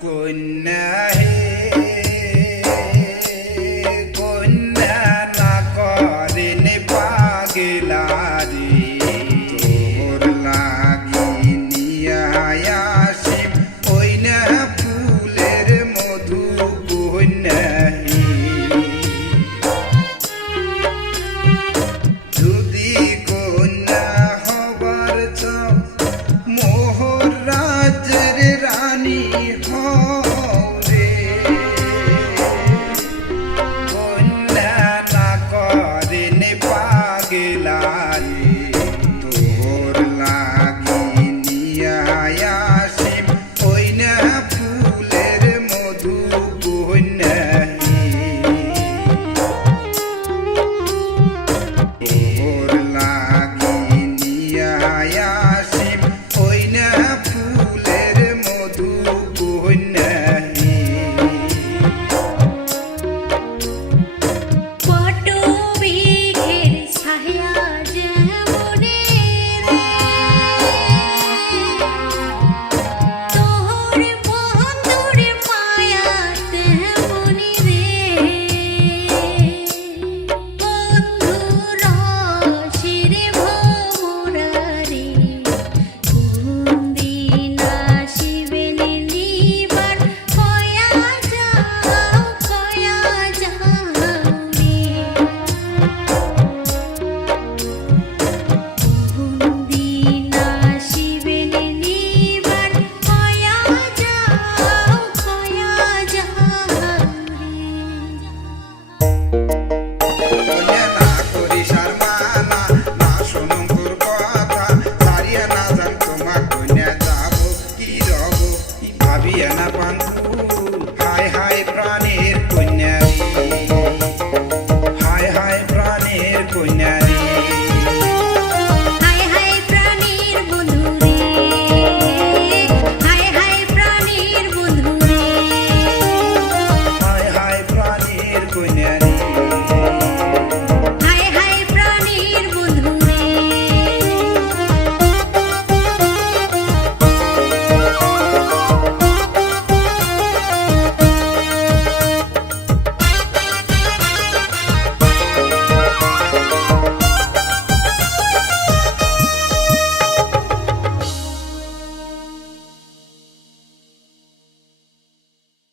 Good night. Buhunna